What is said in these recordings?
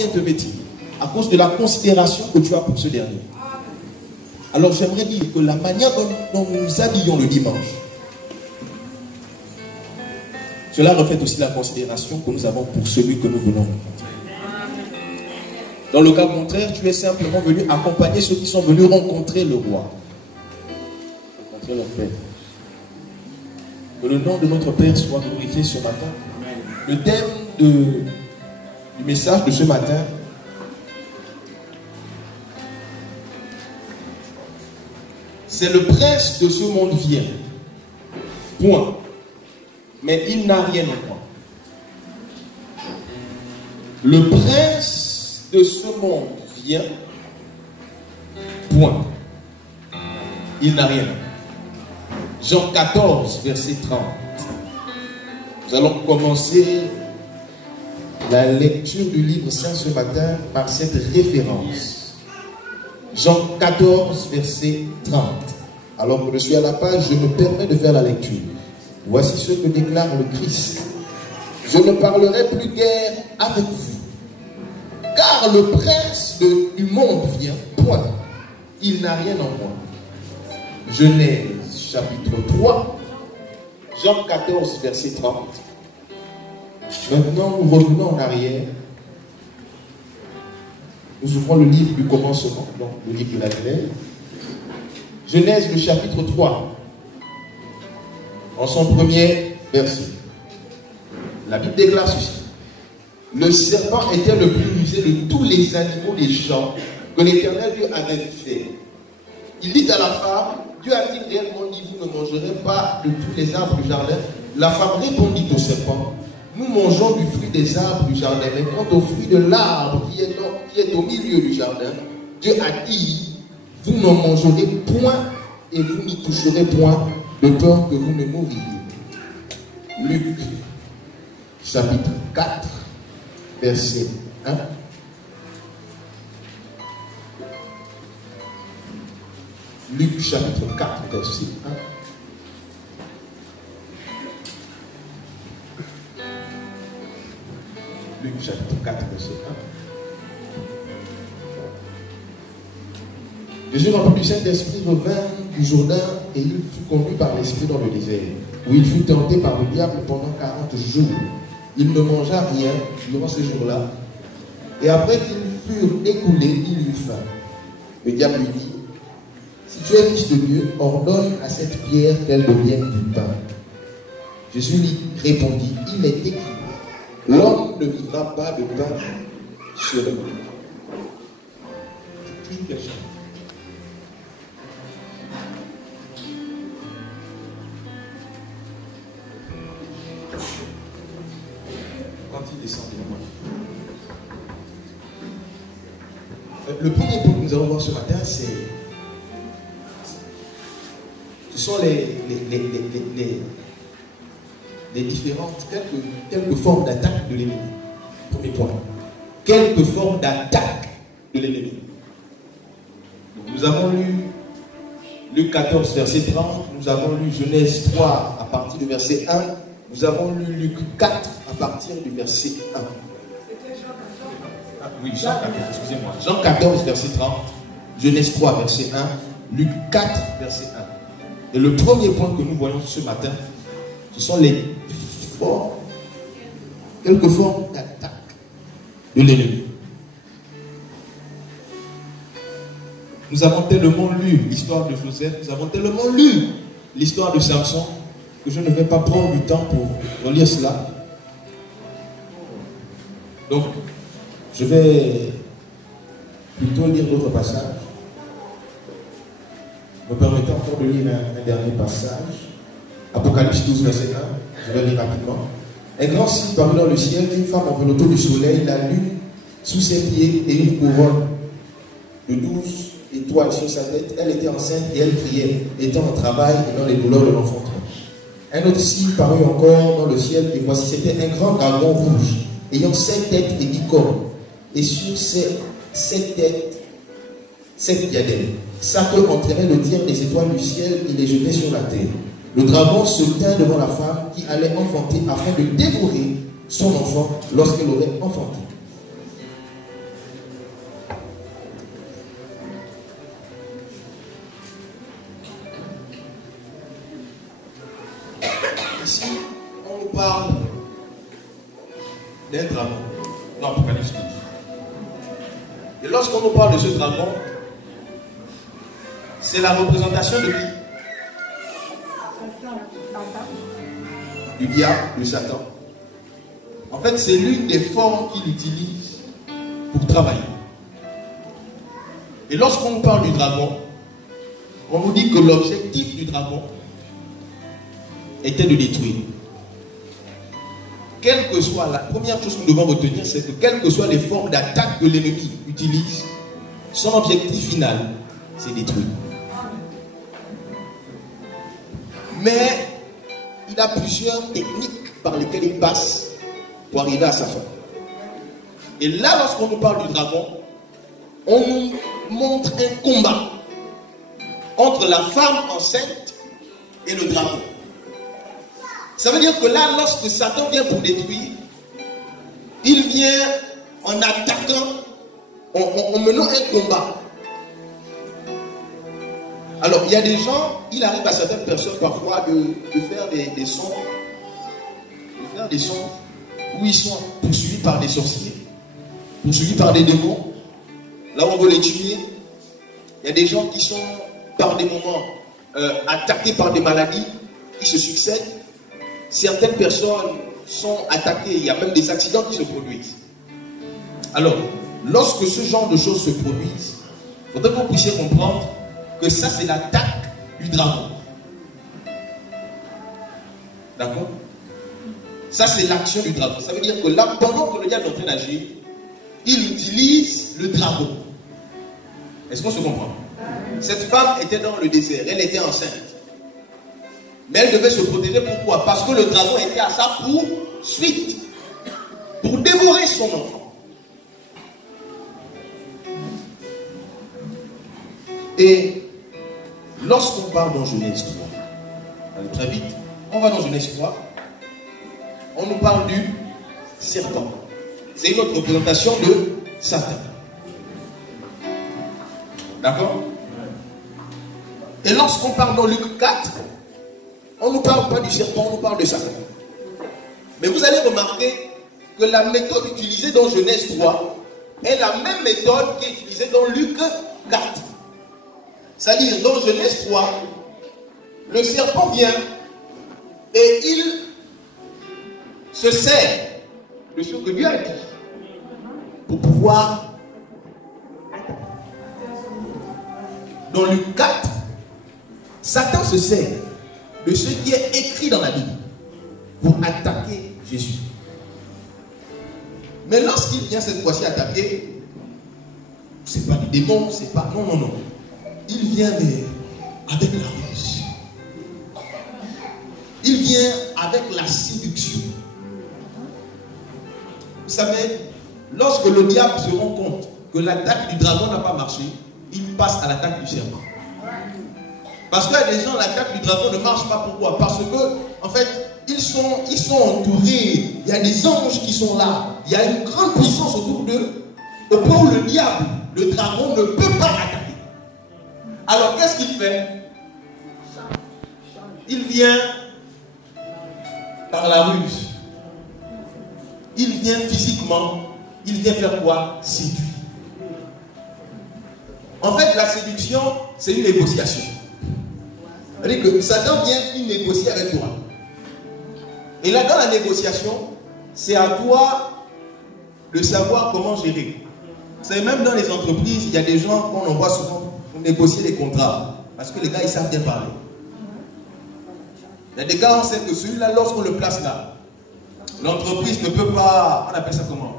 bien te vêtir à cause de la considération que tu as pour ce dernier. Alors j'aimerais dire que la manière dont nous nous habillons le dimanche, cela reflète aussi la considération que nous avons pour celui que nous venons rencontrer. Dans le cas contraire, tu es simplement venu accompagner ceux qui sont venus rencontrer le roi. Rencontrer leur Père. Que le nom de notre Père soit glorifié ce matin. Le thème du message de ce matin, c'est le prince de ce monde vient. Point. Mais il n'a rien en moi. Le prince de ce monde vient. Point. Il n'a rien en moi. Jean 14, verset 30. Nous allons commencer la lecture du livre saint ce matin par cette référence. Jean 14, verset 30. Alors que je suis à la page, je me permets de faire la lecture. Voici ce que déclare le Christ. Je ne parlerai plus guère avec vous, car le prince du monde vient, point. Il n'a rien en moi. Genèse chapitre 3, Jean 14, verset 30. Maintenant, nous revenons en arrière. Nous ouvrons le livre du commencement, donc le livre de la Genèse. Genèse, le chapitre 3, en son premier verset. La Bible déclare ceci. Le serpent était le plus rusé de tous les animaux des champs que l'Éternel Dieu avait fait. Il dit à la femme, Dieu a-t-il réellement dit, vous ne mangerez pas de tous les arbres du jardin? La femme répondit au serpent, nous mangeons du fruit des arbres du jardin, mais quant au fruit de l'arbre qui est au milieu du jardin, Dieu a dit, vous n'en mangerez point et vous n'y toucherez point, de peur que vous ne mouriez. Luc, chapitre 4, verset 1. Luc, chapitre 4, verset 1. Luc, chapitre 4, verset 1. Jésus, rempli du Saint-Esprit, revint du Jourdain et il fut conduit par l'Esprit dans le désert, où il fut tenté par le diable pendant 40 jours. Il ne mangea rien durant ce jour-là. Et après qu'ils furent écoulés, il eut faim. Le diable lui dit, si tu es fils de Dieu, ordonne à cette pierre qu'elle devienne du pain. Jésus lui répondit, il est écrit, l'homme ne vivra pas de pain sur le monde. Toujours quelque chose. Quand il descend de moi. Le premier point que nous allons voir ce matin, ce sont les différentes, quelques formes d'attaque de l'ennemi. Premier point. Quelques formes d'attaque de l'ennemi. Nous avons lu Luc 14, verset 30. Nous avons lu Genèse 3 à partir du verset 1. Nous avons lu Luc 4 à partir du verset 1. Oui, Jean 14, excusez-moi. Jean 14, verset 30. Genèse 3, verset 1. Luc 4, verset 1. Et le premier point que nous voyons ce matin, ce sont quelques formes d'attaque de l'ennemi. Nous avons tellement lu l'histoire de Joseph, nous avons tellement lu l'histoire de Samson, que je ne vais pas prendre du temps pour relire cela. Donc, je vais plutôt lire d'autres passages. Me permettez encore de lire un dernier passage. Apocalypse 12, verset 1. Je vais lire rapidement. Un grand signe parut dans le ciel, une femme enveloppée du soleil, la lune sous ses pieds et une couronne de 12 étoiles sur sa tête. Elle était enceinte et elle priait, étant en travail et dans les douleurs de l'enfantement. Un autre signe parut encore dans le ciel, et voici, c'était un grand dragon rouge, ayant 7 têtes et 10 cornes, et sur ces 7 têtes, 7 diadèmes. Sa queue enterrait le tiers des étoiles du ciel et les jetait sur la terre. Le dragon se tint devant la femme qui allait enfanter afin de dévorer son enfant lorsqu'elle aurait enfanté. Ici, on nous parle d'un dragon dans Apocalypse 12. Et lorsqu'on nous parle de ce dragon, c'est la représentation de qui? Du diable, de Satan. En fait, c'est l'une des formes qu'il utilise pour travailler. Et lorsqu'on nous parle du dragon, on nous dit que l'objectif du dragon était de détruire. Quelle que soit la première chose que nous devons retenir, c'est que quelles que soient les formes d'attaque que l'ennemi utilise, son objectif final, c'est détruire. Mais il a plusieurs techniques par lesquelles il passe pour arriver à sa fin. Et là, lorsqu'on nous parle du dragon, on nous montre un combat entre la femme enceinte et le dragon. Ça veut dire que là, lorsque Satan vient pour détruire, il vient en attaquant, en menant un combat. Alors, il y a des gens, il arrive à certaines personnes parfois de faire des sons, où ils sont poursuivis par des sorciers, poursuivis par des démons. Là où on veut les tuer, il y a des gens qui sont par des moments attaqués par des maladies qui se succèdent. Certaines personnes sont attaquées, il y a même des accidents qui se produisent. Alors, lorsque ce genre de choses se produisent, il faudrait que vous puissiez comprendre que ça, c'est l'attaque du dragon. D'accord? Ça, c'est l'action du dragon. Ça veut dire que là, pendant que le diable est en train d'agir, il utilise le dragon. Est-ce qu'on se comprend? Cette femme était dans le désert, elle était enceinte. Mais elle devait se protéger, pourquoi? Parce que le dragon était à sa poursuite, pour dévorer son enfant. Et lorsqu'on parle dans Genèse 3, allez très vite, on va dans Genèse 3, on nous parle du serpent. C'est une autre représentation de Satan. D'accord? Et lorsqu'on parle dans Luc 4, on ne nous parle pas du serpent, on nous parle de Satan. Mais vous allez remarquer que la méthode utilisée dans Genèse 3 est la même méthode qui est utilisée dans Luc 4. C'est-à-dire, dans Genèse 3, le serpent vient et il se sert de ce que Dieu a dit pour pouvoir attaquer. Dans Luc 4, Satan se sert de ce qui est écrit dans la Bible pour attaquer Jésus. Mais lorsqu'il vient cette fois-ci attaquer, c'est pas du démon, c'est pas... Non, non, non. Il vient mais avec la ruse. Il vient avec la séduction. Vous savez, lorsque le diable se rend compte que l'attaque du dragon n'a pas marché, il passe à l'attaque du serpent. Parce qu'il y a des gens, l'attaque du dragon ne marche pas. Pourquoi? Parce que, en fait, ils sont entourés. Il y a des anges qui sont là. Il y a une grande puissance autour d'eux. Au point où le diable, le dragon, ne peut pas attaquer. Alors, qu'est-ce qu'il fait? Il vient par la ruse. Il vient physiquement. Il vient faire quoi? Séduire. En fait, la séduction, c'est une négociation. C'est-à-dire que Satan vient, il négocie avec toi. Et là, dans la négociation, c'est à toi de savoir comment gérer. C'est même dans les entreprises, il y a des gens qu'on envoie souvent pour négocier les contrats. Parce que les gars, ils savent bien parler. Il y a des gars, on sait que celui-là, lorsqu'on le place là, l'entreprise ne peut pas, on appelle ça comment?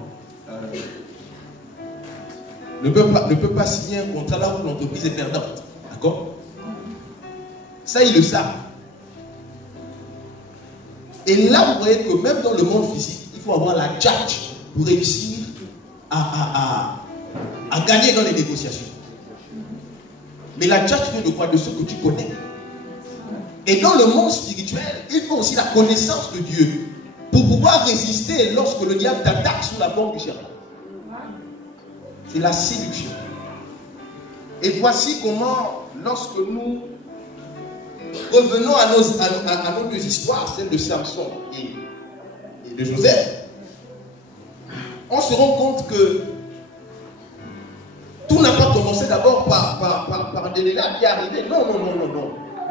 Ne peut pas signer un contrat là où l'entreprise est perdante. D'accord? Ça, ils le savent. Et là, vous voyez que même dans le monde physique, il faut avoir la tchatch pour réussir à gagner dans les négociations. Mais la tchatch vient de quoi? De ce que tu connais. Et dans le monde spirituel, il faut aussi la connaissance de Dieu pour pouvoir résister lorsque le diable t'attaque sous la forme du serpent. C'est la séduction. Et voici comment, lorsque nous revenons à nos deux histoires, celle de Samson et de Joseph. On se rend compte que tout n'a pas commencé d'abord par Delilah qui est arrivé. Non.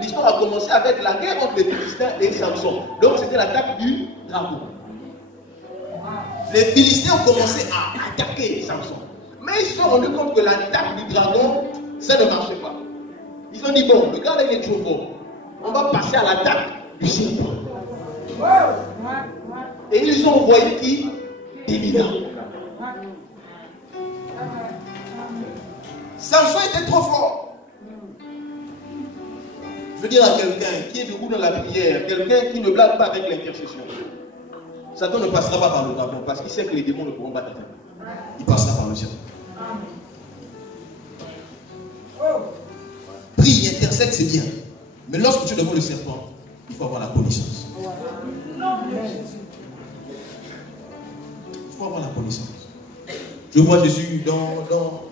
L'histoire a commencé avec la guerre entre les Philistins et Samson. Donc c'était l'attaque du dragon. Les Philistins ont commencé à attaquer Samson. Mais ils se sont rendus compte que l'attaque du dragon, ça ne marchait pas. Ils ont dit, bon, le gars là, il est trop fort. On va passer à l'attaque du serpent. Et ils ont envoyé qui? Delilah. Samson était trop fort. Je veux dire à quelqu'un qui est debout dans la prière, quelqu'un qui ne blague pas avec l'intercession, Satan ne passera pas par le dragon parce qu'il sait que les démons ne pourront pas t'atteindre. Il passera par le ciel. Prie, intercède, c'est bien. Mais lorsque tu demandes le serpent, il faut avoir la connaissance. Il faut avoir la connaissance. Je vois Jésus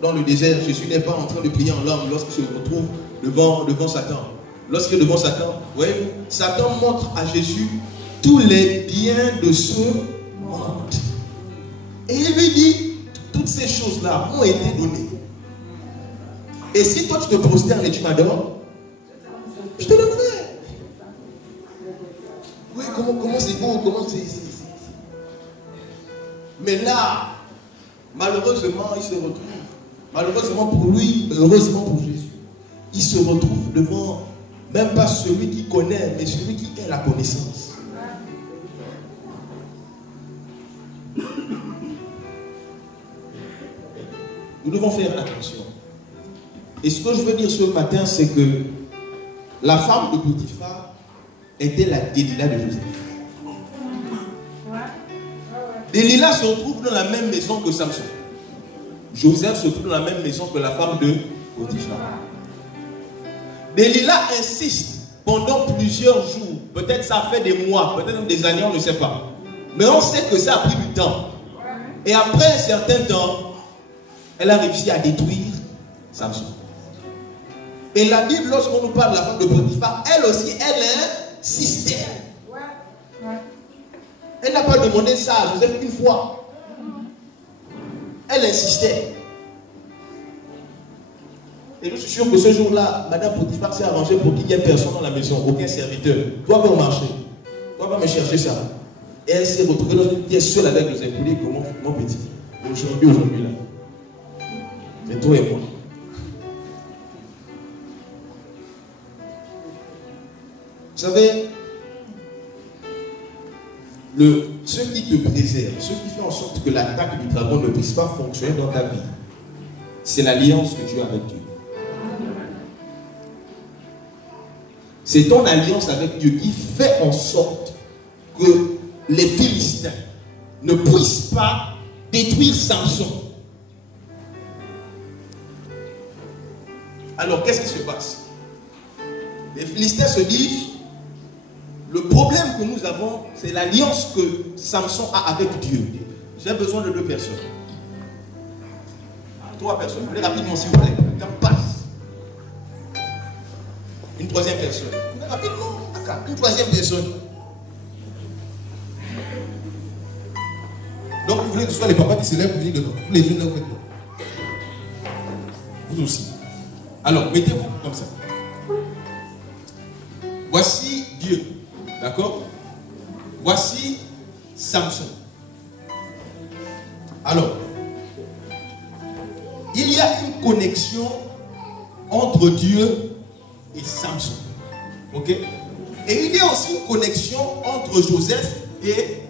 dans le désert. Jésus n'est pas en train de prier en langue lorsqu'il se retrouve devant Satan. Lorsqu'il est devant Satan, voyez-vous, Satan montre à Jésus tous les biens de ce monde. Et il lui dit, toutes ces choses-là m'ont été données. Et si toi tu te prosternes et tu m'adores, je te donnerai. Oui, comment c'est beau, comment c'est... Mais là, malheureusement, il se retrouve, malheureusement pour lui, heureusement pour Jésus, il se retrouve devant, même pas celui qui connaît, mais celui qui a la connaissance. Nous devons faire attention. Et ce que je veux dire ce matin, c'est que la femme de Potiphar était la Delilah de Joseph. Delilah se retrouve dans la même maison que Samson. Joseph se trouve dans la même maison que la femme de Potiphar. Delilah insiste pendant plusieurs jours. Peut-être ça a fait des mois, peut-être des années, on ne sait pas. Mais on sait que ça a pris du temps. Et après un certain temps, elle a réussi à détruire Samson. Et la Bible, lorsqu'on nous parle de la femme de Potiphar, elle aussi, elle insistait. Elle n'a pas demandé ça à Joseph une fois. Elle insistait. Et je suis sûr que ce jour-là, Madame Potiphar s'est arrangée pour qu'il n'y ait personne dans la maison, aucun serviteur. Toi, va au marché. Toi, va me chercher ça. Et elle s'est retrouvée dans une pièce seule avec Joseph pour dire que mon petit, aujourd'hui là, c'est toi et moi. Vous savez, ce qui te préserve, ce qui fait en sorte que l'attaque du dragon ne puisse pas fonctionner dans ta vie, c'est l'alliance que tu as avec Dieu. C'est ton alliance avec Dieu qui fait en sorte que les Philistins ne puissent pas détruire Samson. Alors, qu'est-ce qui se passe? Les Philistins se disent, le problème que nous avons, c'est l'alliance que Samson a avec Dieu. J'ai besoin de 2 personnes. 3 personnes. Allez rapidement, s'il vous plaît. Quelqu'un passe. Une 3e personne. Rapidement. Une 3e personne. Donc, vous voulez que ce soit les papas qui se lèvent, vous dites dedans. Tous les jeunes là, vous faites non. Vous aussi. Alors, mettez-vous comme ça. Voici Dieu. D'accord? Voici Samson. Alors, il y a une connexion entre Dieu et Samson. Ok? Et il y a aussi une connexion entre Joseph et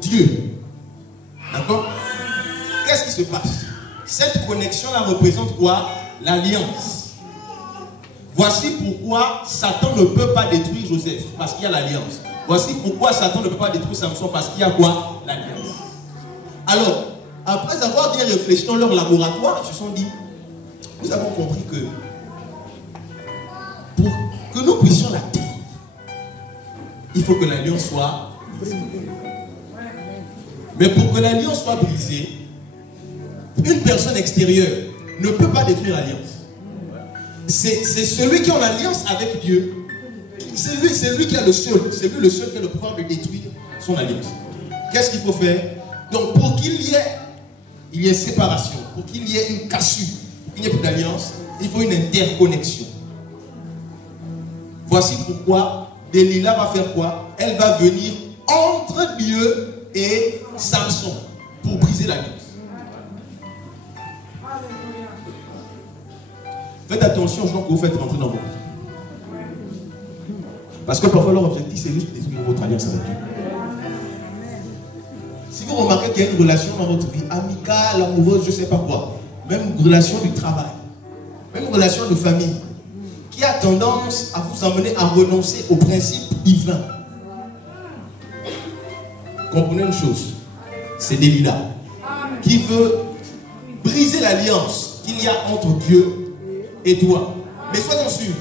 Dieu. D'accord? Qu'est-ce qui se passe? Cette connexion-là représente quoi? L'alliance. Voici pourquoi Satan ne peut pas détruire Joseph, parce qu'il y a l'alliance. Voici pourquoi Satan ne peut pas détruire Samson, parce qu'il y a quoi? L'alliance. Alors, après avoir bien réfléchi dans leur laboratoire, ils se sont dit, nous avons compris que pour que nous puissions la terre, il faut que l'alliance soit brisée. Mais pour que l'alliance soit brisée, une personne extérieure ne peut pas détruire l'alliance. C'est celui qui est en alliance avec Dieu c'est lui qui a le seul. C'est lui le seul qui a le pouvoir de détruire son alliance. Qu'est-ce qu'il faut faire? Donc pour qu'il y ait séparation, pour qu'il y ait une cassure, pour qu'il n'y ait plus d'alliance, il faut une interconnexion. Voici pourquoi Delilah va faire quoi? Elle va venir entre Dieu et Samson pour briser l'alliance. Faites attention aux gens que vous faites rentrer dans votre vie. Parce que parfois leur objectif c'est juste de détruire votre alliance avec Dieu. Si vous remarquez qu'il y a une relation dans votre vie, amicale, amoureuse, je ne sais pas quoi, même une relation du travail, même une relation de famille, qui a tendance à vous amener à renoncer aux principes divins. Comprenez une chose, c'est Delilah qui veut briser l'alliance qu'il y a entre Dieu et toi. Mais soyons sûrs,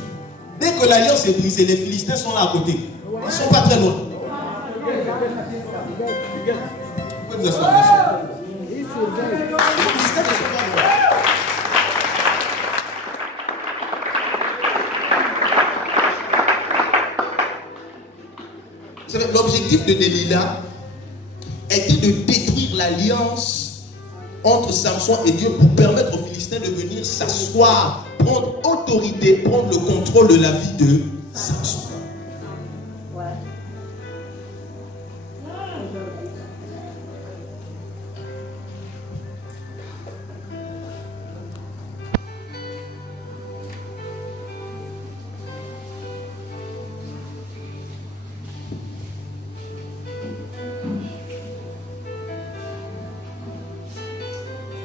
dès que l'alliance est brisée, les Philistins sont là à côté. Ils ne sont pas très loin. Pourquoi vous asseoir, monsieur? Les Philistins ne sont pas loin. L'objectif de Delilah était de détruire l'alliance entre Samson et Dieu pour permettre aux Philistins de venir s'asseoir, prendre autorité, prendre le contrôle de la vie de Samson.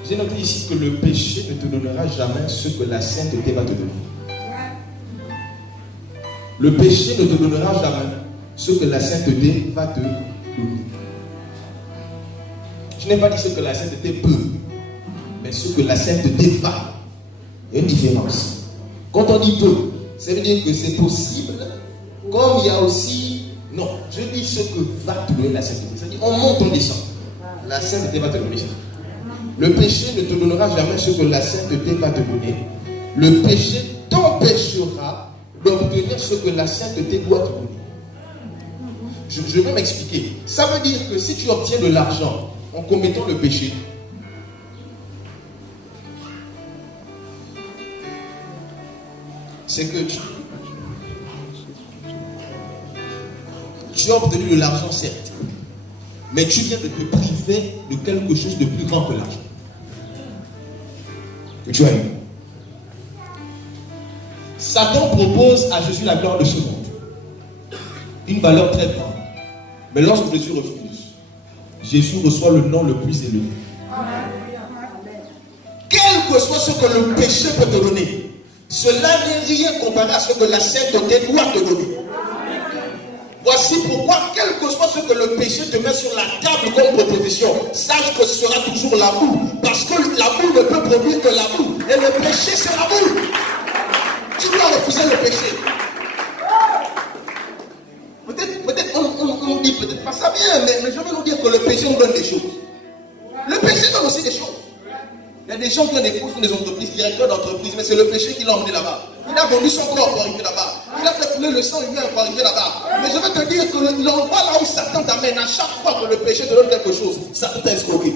J'ai noté ici que le péché ne te donnera jamais ce que la sainteté va te donner. Le péché ne te donnera jamais ce que la sainteté va te donner. Je n'ai pas dit ce que la sainteté peut, mais ce que la sainteté va. Il y a une différence. Quand on dit peut, ça veut dire que c'est possible, comme il y a aussi... Non, je dis ce que va te donner la sainteté. C'est-à-dire on monte, on descend. La sainteté va te donner ça. Le péché ne te donnera jamais ce que la sainteté va te donner. Le péché t'empêchera d'obtenir ce que la sainteté doit te donner. Je vais m'expliquer. Ça veut dire que si tu obtiens de l'argent en commettant le péché, c'est que tu as obtenu de l'argent, certes, mais tu viens de te priver de quelque chose de plus grand que l'argent que tu as eu. Satan propose à Jésus la gloire de ce monde, une valeur très grande. Mais lorsque Jésus refuse, Jésus reçoit le nom le plus élevé. Quel que soit ce que le péché peut te donner, cela n'est rien comparé à ce que la sainteté doit te donner. Voici pourquoi, quel que soit ce que le péché te met sur la table comme proposition, sache que ce sera toujours l'amour. Parce que l'amour ne peut produire que l'amour. Et le péché, c'est l'amour. Tu dois refuser le péché. Peut-être on dit peut-être pas ça bien, mais je veux nous dire que le péché nous donne des choses. Le péché donne aussi des choses. Il y a des gens qui ont des entreprises, directeurs d'entreprise, mais c'est le péché qui l'a emmené là-bas. Il a vendu son corps pour arriver là-bas. Il a fait couler le sang humain pour arriver là-bas. Mais je veux te dire que l'endroit là où Satan t'amène, à chaque fois que le péché te donne quelque chose, Satan t'a escroqué.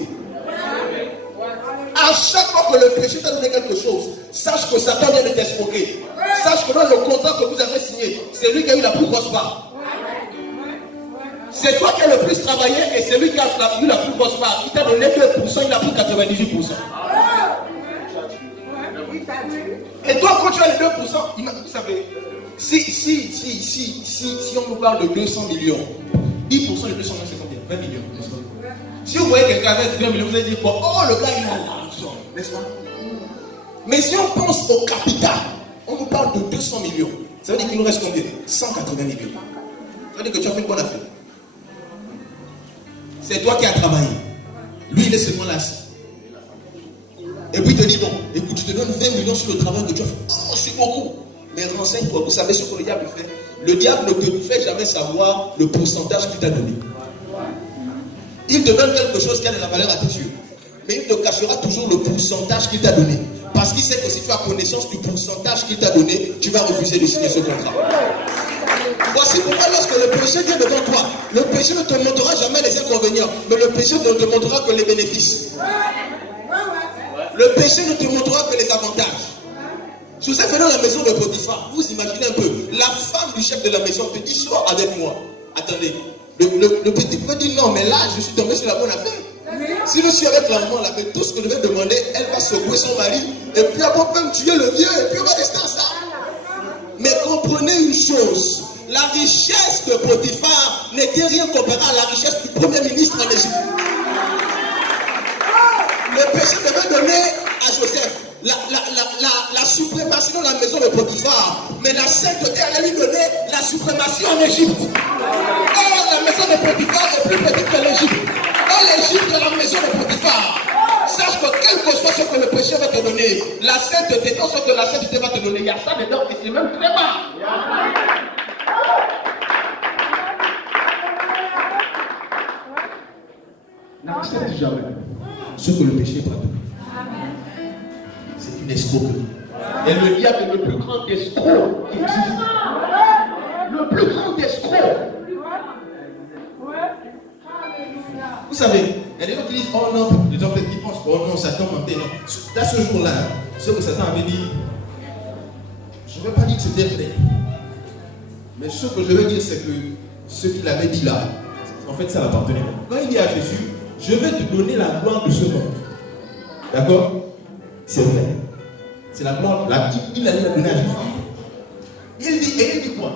À chaque fois que le péché t'a donné quelque chose, sache que Satan vient de t'escroquer. Sache que dans le contrat que vous avez signé, c'est lui qui a eu la plus grosse part. C'est toi qui as le plus travaillé et c'est lui qui a eu la plus grosse part. Il t'a donné 2%, il a pris 98%. Et toi, quand tu as les 2%, vous savez, si on nous parle de 200 millions, 10% de 200 millions, c'est combien? 20 millions. Si vous voyez quelqu'un avec 20 millions, vous allez dire, bon, oh, le gars, il a l'argent, n'est-ce pas? Mais si on pense au capital, on nous parle de 200 millions. Ça veut dire qu'il nous reste combien? 180 millions. Ça veut dire que tu as fait une bonne affaire. C'est toi qui as travaillé. Lui, il est seulement là. Et puis il te dit, bon, écoute, je te donne 20 millions sur le travail que tu as fait. Oh, c'est beaucoup. Mais renseigne-toi, vous savez ce que le diable fait. Le diable ne te fait jamais savoir le pourcentage qu'il t'a donné. Il te donne quelque chose qui a de la valeur à tes yeux. Mais il te cachera toujours le pourcentage qu'il t'a donné. Parce qu'il sait que si tu as connaissance du pourcentage qu'il t'a donné, tu vas refuser de signer ce contrat. Voici pourquoi lorsque le péché vient devant toi, le péché ne te montrera jamais les inconvénients, mais le péché ne te montrera que les bénéfices. Le péché ne te montrera que les avantages. Si vous êtes dans la maison de Potiphar, vous imaginez un peu, la femme du chef de la maison te dit, sois avec moi. Attendez, le petit peut dire, non, mais là, je suis tombé sur la bonne affaire. Si je suis avec l'enfant, là, tout ce que je vais demander, elle va secouer son mari, et puis elle va même tuer le vieux, et puis on va rester ensemble. Mais comprenez une chose, la richesse de Potiphar n'était rien comparé à la richesse du premier ministre en Égypte. Le péché devait donner à Joseph la suprématie dans la maison de Potiphar, mais la sainteté allait lui donner la suprématie en Égypte. Or, la maison de Potiphar est plus petite que l'Égypte. Or, l'Égypte est la maison de Potiphar. Sache que quel que soit ce que le péché va te donner, la sainteté, dans ce que la sainteté va te donner, il y a ça dedans et c'est même très bas. N'accepte jamais ce que le péché va te donner. C'est une escroquerie. Et le diable est le plus grand escroc qui existe. Le plus grand escroc. Vous savez, il y a des gens qui disent, oh non, les gens qui pensent, oh non, Satan mentait. Non. Dans ce jour-là, ce que Satan avait dit, je ne vais pas dire que c'était vrai. Mais ce que je veux dire, c'est que ce qu'il avait dit là, en fait, ça l'appartenait. Quand il dit à Jésus, je vais te donner la gloire de ce monde. D'accord? C'est vrai. C'est la gloire. Il allait la donner à Jésus. Il dit quoi?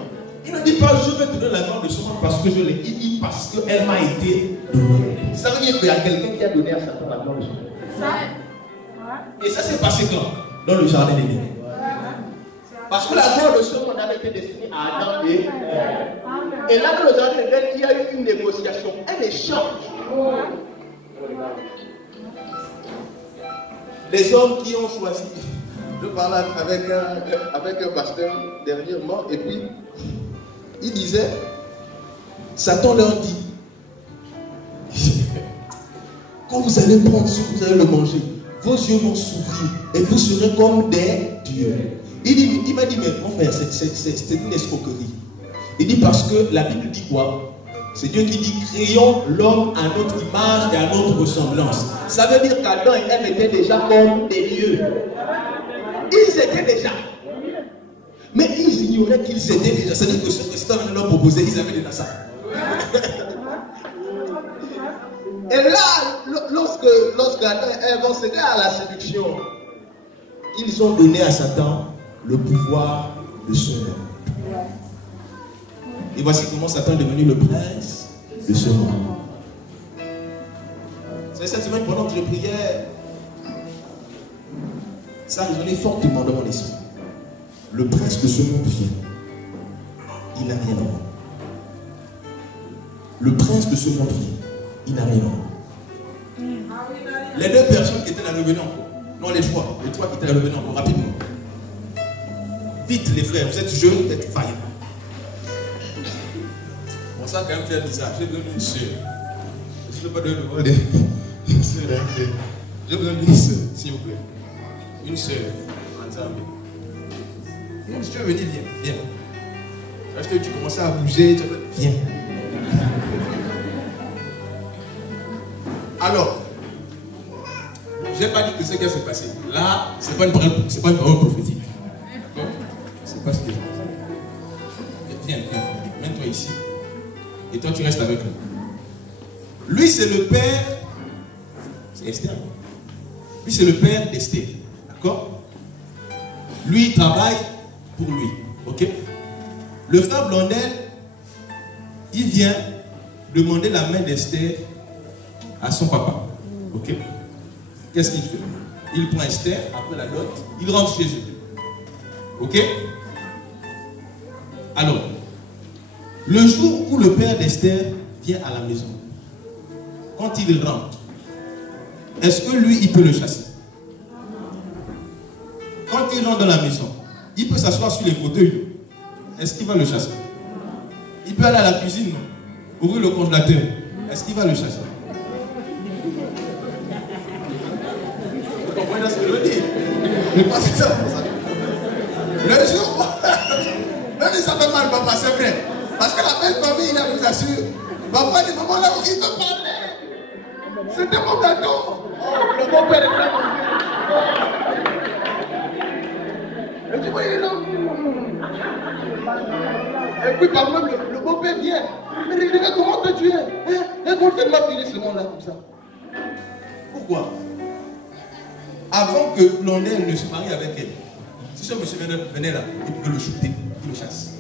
Il ne dit pas je vais te donner la gloire de ce monde parce que je l'ai. Il dit parce qu'elle m'a été donnée. Ça veut dire qu'il y a quelqu'un qui a donné à Satan la gloire de ce monde. Et ça s'est passé quand? Dans le jardin d'Éden. Parce que la gloire de ce monde avait été destinée à Adam et Ève. Et là, dans le jardin d'Éden, il y a eu une négociation, un échange. Les hommes qui ont choisi. Je parlais avec un pasteur dernièrement, et puis il disait, Satan leur dit, quand vous allez prendre ce que vous allez le manger, vos yeux vont s'ouvrir et vous serez comme des dieux. Il m'a dit, mais mon frère, c'est une escroquerie. Il dit parce que la Bible dit quoi? C'est Dieu qui dit, créons l'homme à notre image et à notre ressemblance. Ça veut dire qu'Adam et Ève étaient déjà comme des dieux. Ils étaient déjà. Mais ils ignoraient qu'ils étaient déjà. C'est-à-dire que ce que Satan leur proposait, ils avaient déjà ça. Et là, lorsque Adam et Ève ont cédé à la séduction, ils ont donné à Satan le pouvoir de son nom. Et voici comment Satan est devenu le prince de ce monde. C'est cette semaine pendant que je priais, ça a résonné fortement dans mon esprit. Le prince de ce monde vient. Il n'a rien à voir. Le prince de ce monde vient. Il n'a rien à voir. Les deux personnes qui étaient là revenaient encore. Non, les trois qui étaient là revenaient encore rapidement. Vite les frères, vous êtes jeunes, vous êtes vaillants. On sent quand même faire bizarre. J'ai besoin d'une soeur. Je ne peux pas donner le mot d'une soeur. J'ai besoin d'une soeur, s'il vous plaît. Une soeur, ensemble. Si tu veux venir, viens. Parce que tu commences à bouger, viens. Alors, je n'ai pas dit que ce qui s'est passé. Là, ce n'est pas une parole prophétique. C'est pas ce que viens, mets-toi ici. Et toi, tu restes avec lui. Lui, c'est le père. C'est Esther. Lui, c'est le père d'Esther. D'accord? Lui, il travaille pour lui. Ok? Le frère Blondel, il vient demander la main d'Esther à son papa. Ok? Qu'est-ce qu'il fait? Il prend Esther, après la dot, il rentre chez eux. Ok? Alors, le jour où le père d'Esther vient à la maison, quand il rentre, est-ce que lui, il peut le chasser? Quand il rentre dans la maison, il peut s'asseoir sur les fauteuils. Est-ce qu'il va le chasser? Il peut aller à la cuisine, non? Ouvrir le congélateur. Est-ce qu'il va le chasser? Vous comprenez ce que je veux dire? Mais pas ça. Le jour, même si ça ne peut mal, papa, c'est vrai. Parce que la belle famille, il nous assure. Papa, des moments là où il veut parler. C'était mon gâteau. Oh, le beau-père est là. Et tu vois, il est là. Et puis par même, le beau-père vient. Mais regarde comment toi tu es. Regarde tellement fini ce monde-là comme ça. Pourquoi? Avant que Blondel ne se marie avec elle, si ce monsieur venait là, il pouvait le shooter, il le chasse.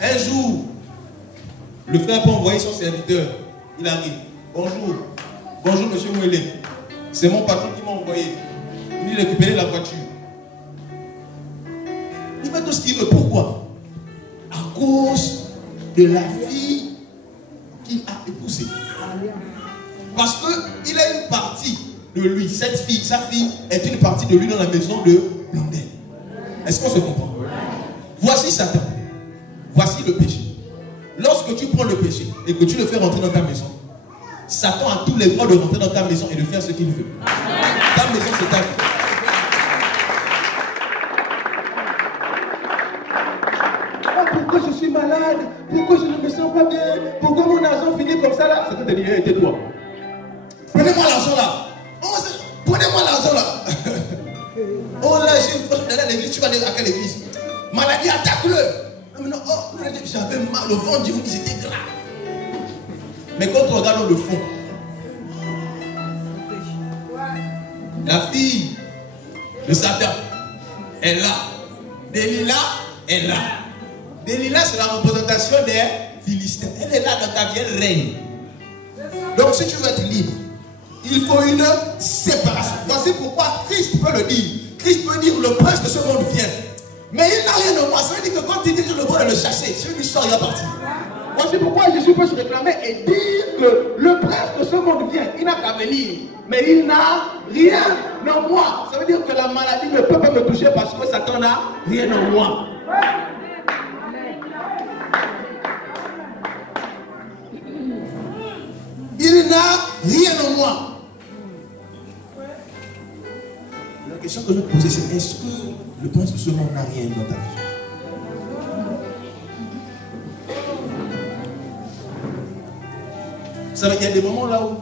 Un jour, le frère peut envoyer son serviteur. Il arrive. Bonjour. Bonjour, monsieur Mouélé. C'est mon patron qui m'a envoyé. Il dit récupérer la voiture. Il va tout ce qu'il veut. Pourquoi? À cause de la fille qu'il a épousée. Parce qu'il a une partie de lui. Cette fille, sa fille, est une partie de lui dans la maison de Blondel. Est-ce qu'on se comprend? Voici Satan. Voici le péché. Lorsque tu prends le péché et que tu le fais rentrer dans ta maison, Satan a tous les droits de rentrer dans ta maison et de faire ce qu'il veut. Ta maison, c'est ta vie. Pourquoi je suis malade? Pourquoi je ne me sens pas bien? Pourquoi mon argent finit comme ça là? Satan te dit, hey, tais-toi. Prenez-moi l'argent là. Oh, prenez-moi l'argent là. Oh là, j'ai une fois d'aller à l'église. Tu vas aller à quelle église? Maladie, attaque-le. Non, oh, j'avais mal au ventre, je vous dis c'était grave. Mais quand on regarde dans le fond, la fille de Satan est là. Delilah est là. Delilah, c'est la représentation des Philistins. Elle est là dans ta vie, elle règne. Donc si tu veux être libre, il faut une séparation. Voici pourquoi Christ peut le dire. Christ peut dire le prince de ce monde vient. Mais il n'a rien de moi. Ça veut dire que quand il dit que le monde est le chasser, si lui sort, il va partir. Voici pourquoi Jésus peut se réclamer et dire que le prince de ce monde vient. Il n'a qu'à venir. Mais il n'a rien en moi. Ça veut dire que la maladie ne peut pas me toucher parce que Satan n'a rien en moi. Il n'a rien en moi. La question que je vais te poser, c'est est-ce que le prince de ce monde n'a rien dans ta vie? Vous savez, il y a des moments là où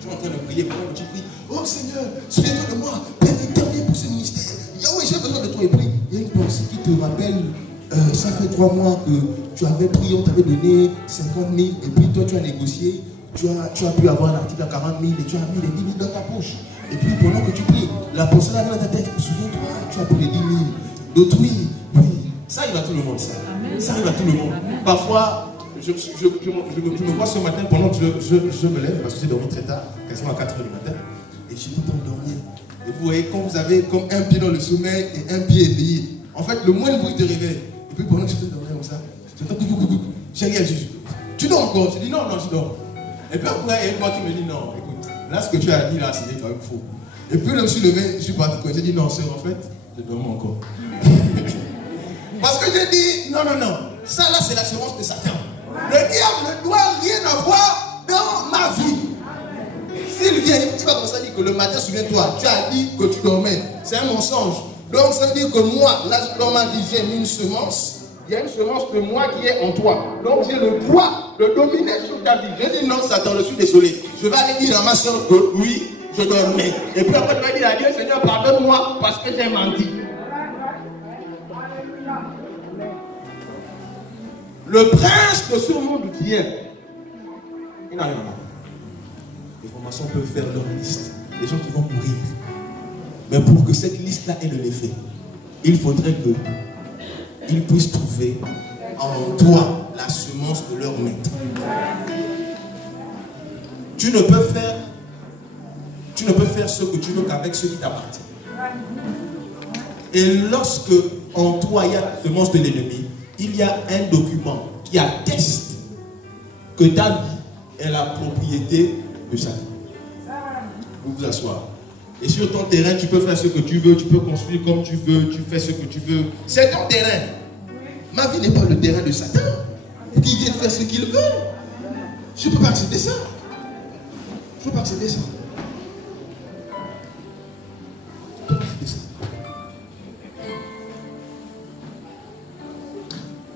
tu es en train de prier, pendant que tu pries, oh Seigneur, souviens-toi de moi, Père éternel pour ce ministère. Yahweh, j'ai besoin de toi. Et puis, il y a une pensée qui te rappelle, ça fait 3 mois que tu avais prié, on t'avait donné 50 000, et puis toi tu as négocié, tu as pu avoir un article à 40 000, et tu as mis les 10 000 dans ta poche. Et puis pendant que tu pries, la pensée là dans ta tête, souviens-toi, tu as pris les 10 000 d'autrui. Oui, ça arrive à tout le monde, ça. Amen. Ça arrive à tout le monde. Amen. Parfois, je me vois ce matin pendant que je me lève, parce que j'ai dormi très tard, quasiment à 4 h du matin, et je n'ai pas dormir. Et vous voyez, quand vous avez comme un pied dans le sommeil et un pied éveillé, en fait, le moindre bruit te réveille. Et puis pendant que je te dormais comme ça, je te dis, chérie, tu dors encore? Je dis non, je dors. Et puis après, il y a une voix qui me dit non, écoute, là ce que tu as dit là, c'était quand même faux. Et puis je me suis levé, je suis parti, j'ai dit non, c'est en fait, je dors encore. Parce que j'ai dit non, ça là c'est l'assurance de Satan. Le diable ne doit rien avoir dans ma vie. S'il vient, il va commencer à dire que le matin, souviens-toi, tu as dit que tu dormais. C'est un mensonge. Donc ça veut dire que moi, là, on m'a dit j'ai mis une semence. Il y a une semence de moi qui est en toi. Donc j'ai le droit de dominer sur ta vie. J'ai dit non, Satan, je suis désolé. Je vais aller dire à ma soeur que oui, je dormais. Et puis après, je vais dire à Dieu, Seigneur, pardonne-moi parce que j'ai menti. Le prince de ce monde vient. Il n'a rien à voir. Les formations peuvent faire leur liste. Les gens qui vont mourir. Mais pour que cette liste-là ait de l'effet, il faudrait que ils puissent trouver en toi la semence de leur maître. Tu ne peux faire ce que tu veux qu'avec ce qui t'appartient. Et lorsque en toi il y a la semence de l'ennemi, il y a un document qui atteste que ta vie est la propriété de Satan. Vous vous asseoir. Et sur ton terrain, tu peux faire ce que tu veux, tu peux construire comme tu veux, tu fais ce que tu veux. C'est ton terrain. Ma vie n'est pas le terrain de Satan. Qui vient faire ce qu'il veut. Je ne peux pas accepter ça. Je ne peux pas accepter ça. Je ne peux pas accepter ça.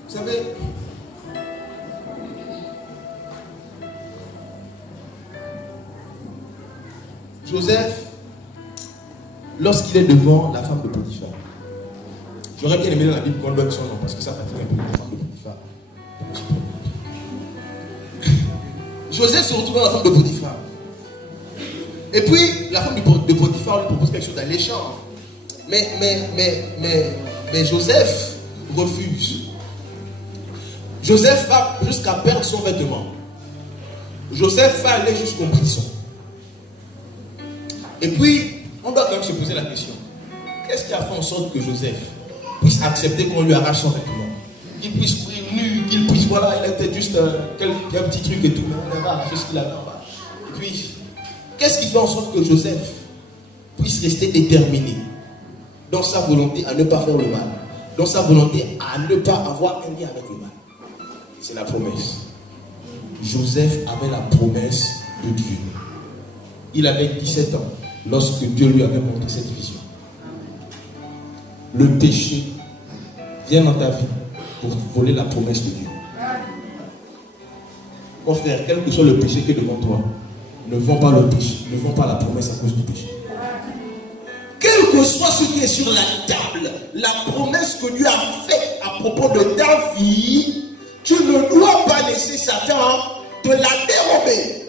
Vous savez, Joseph, lorsqu'il est devant la femme de Potiphar, j'aurais bien aimé dans la Bible qu'on donne son nom parce que ça fait un peu la femme de Potiphar. Joseph se retrouve dans la femme de Potiphar. Et puis, la femme de Potiphar lui propose quelque chose d'alléchant. Mais Joseph refuse. Joseph va jusqu'à perdre son vêtement. Joseph va aller jusqu'au prison. Et puis, on doit quand même se poser la question. Qu'est-ce qui a fait en sorte que Joseph puisse accepter qu'on lui arrache son vêtement? Qu'il puisse courir nu, qu'il puisse, voilà, il a peut-être juste un petit truc et tout. On va arracher ce qu'il avait en bas. Et puis, qu'est-ce qui fait en sorte que Joseph puisse rester déterminé dans sa volonté à ne pas faire le mal, dans sa volonté à ne pas avoir un lien avec le mal? C'est la promesse. Joseph avait la promesse de Dieu. Il avait 17 ans lorsque Dieu lui avait montré cette vision. Le péché vient dans ta vie pour voler la promesse de Dieu. Mon frère, quel que soit le péché qui est devant toi, ne vends pas le péché, ne vends pas la promesse à cause du péché. Quel que soit ce qui est sur la table, la promesse que Dieu a faite à propos de ta vie, tu ne dois pas laisser Satan te la dérober.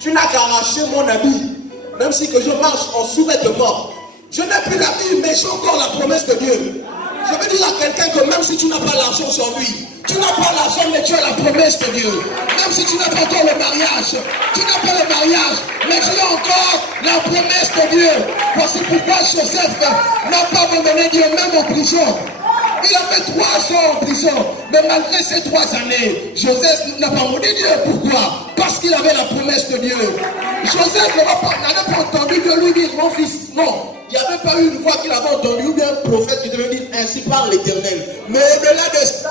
Tu n'as qu'à arracher mon habit, même si que je marche en sous-vêtements. Je n'ai plus l'habit, mais j'ai encore la promesse de Dieu. Je veux dire à quelqu'un que même si tu n'as pas l'argent sur lui, tu n'as pas l'argent, mais tu as la promesse de Dieu. Même si tu n'as pas encore le mariage, tu n'as pas le mariage, mais tu as encore la promesse de Dieu. Voici pourquoi Joseph n'a pas abandonné Dieu, même en prison. Il a fait 3 ans en prison, mais malgré ces 3 années, Joseph n'a pas maudit Dieu. Pourquoi? Parce qu'il avait la promesse de Dieu. Joseph n'avait pas entendu Dieu lui dire, mon fils, non. Il n'y avait pas eu une voix qu'il avait entendue, ou bien un prophète qui devait dire, ainsi parle l'Éternel. Mais au-delà de ça,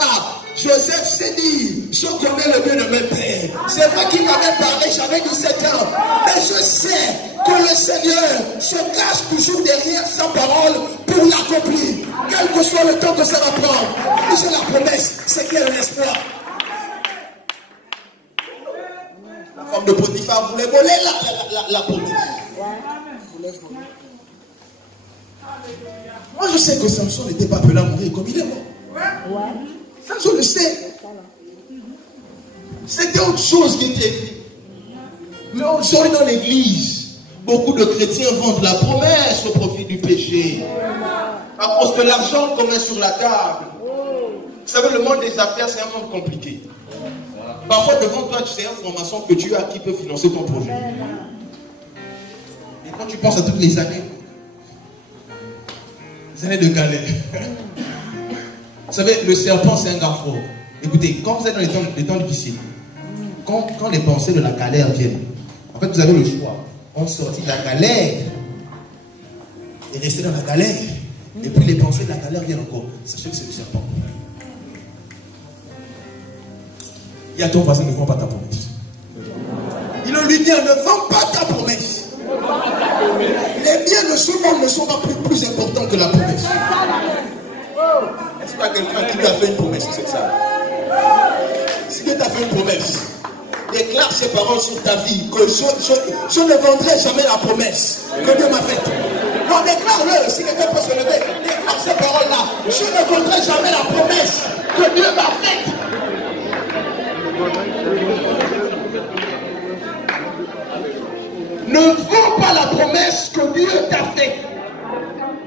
Joseph s'est dit, je connais le Dieu de mes pères. C'est vrai qu'il m'avait parlé, j'avais 17 ans. Mais je sais que le Seigneur se cache toujours derrière sa parole pour l'accomplir. Quel que soit le temps que ça va prendre. Si j'ai la promesse, c'est qu'il y a l'espoir. La femme de Potiphar voulait voler la promesse. Moi je sais que Samson n'était pas appelé à mourir comme il est mort. Ça je le sais. C'était autre chose qui était écrit. Mais aujourd'hui dans l'église, beaucoup de chrétiens vendent la promesse au profit du péché. À cause de l'argent qu'on met sur la table. Vous savez, le monde des affaires, c'est un monde compliqué. Parfois, devant toi, tu sais information que tu as qui peut financer ton projet. Et quand tu penses à toutes les années de galère. Vous savez, le serpent, c'est un gars fort. Écoutez, quand vous êtes dans les temps difficiles, quand les pensées de la galère viennent, en fait, vous avez le choix. On sortit de la galère et rester dans la galère. Et puis les pensées de la galère viennent encore. Sachez que c'est le serpent. Il y a ton voisin, ne vend pas ta promesse. Il lui dit, ne vends pas ta promesse. Les biens de ce monde ne sont pas plus importants que la promesse. Est-ce qu'il y a quelqu'un qui lui a fait une promesse? C'est ça. Si Dieu t'a fait une promesse, déclare ces paroles sur ta vie, que je ne vendrai jamais la promesse que Dieu m'a faite. Non, déclare-le, si quelqu'un peut se lever, déclare ces paroles-là. Je ne vendrai jamais la promesse que Dieu m'a faite. Ne vends pas la promesse que Dieu t'a faite.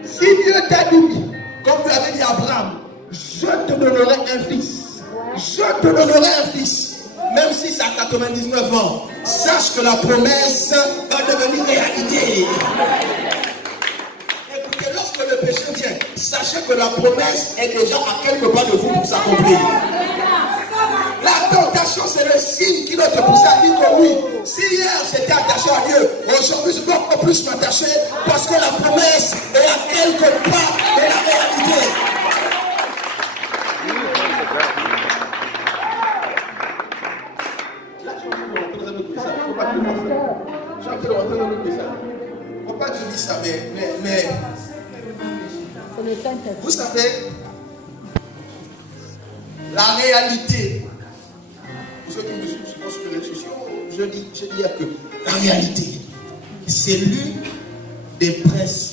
Si Dieu t'a dit, comme tu avais dit à Abraham, je te donnerai un fils. Je te donnerai un fils. Même si ça a 99 ans, sache que la promesse va devenir réalité. Écoutez, lorsque le péché vient, sachez que la promesse est déjà à quelque part de vous pour s'accomplir. La tentation, c'est le signe qui doit te pousser à dire que oui, si hier j'étais attaché à Dieu, aujourd'hui je dois encore plus m'attacher parce que la promesse est à quelque part de la réalité. Pourquoi je dis ça, mais vous savez, La réalité, pour ceux qui me suivent souvent sur les réseaux sociaux, je dis que la réalité, c'est l'une des principes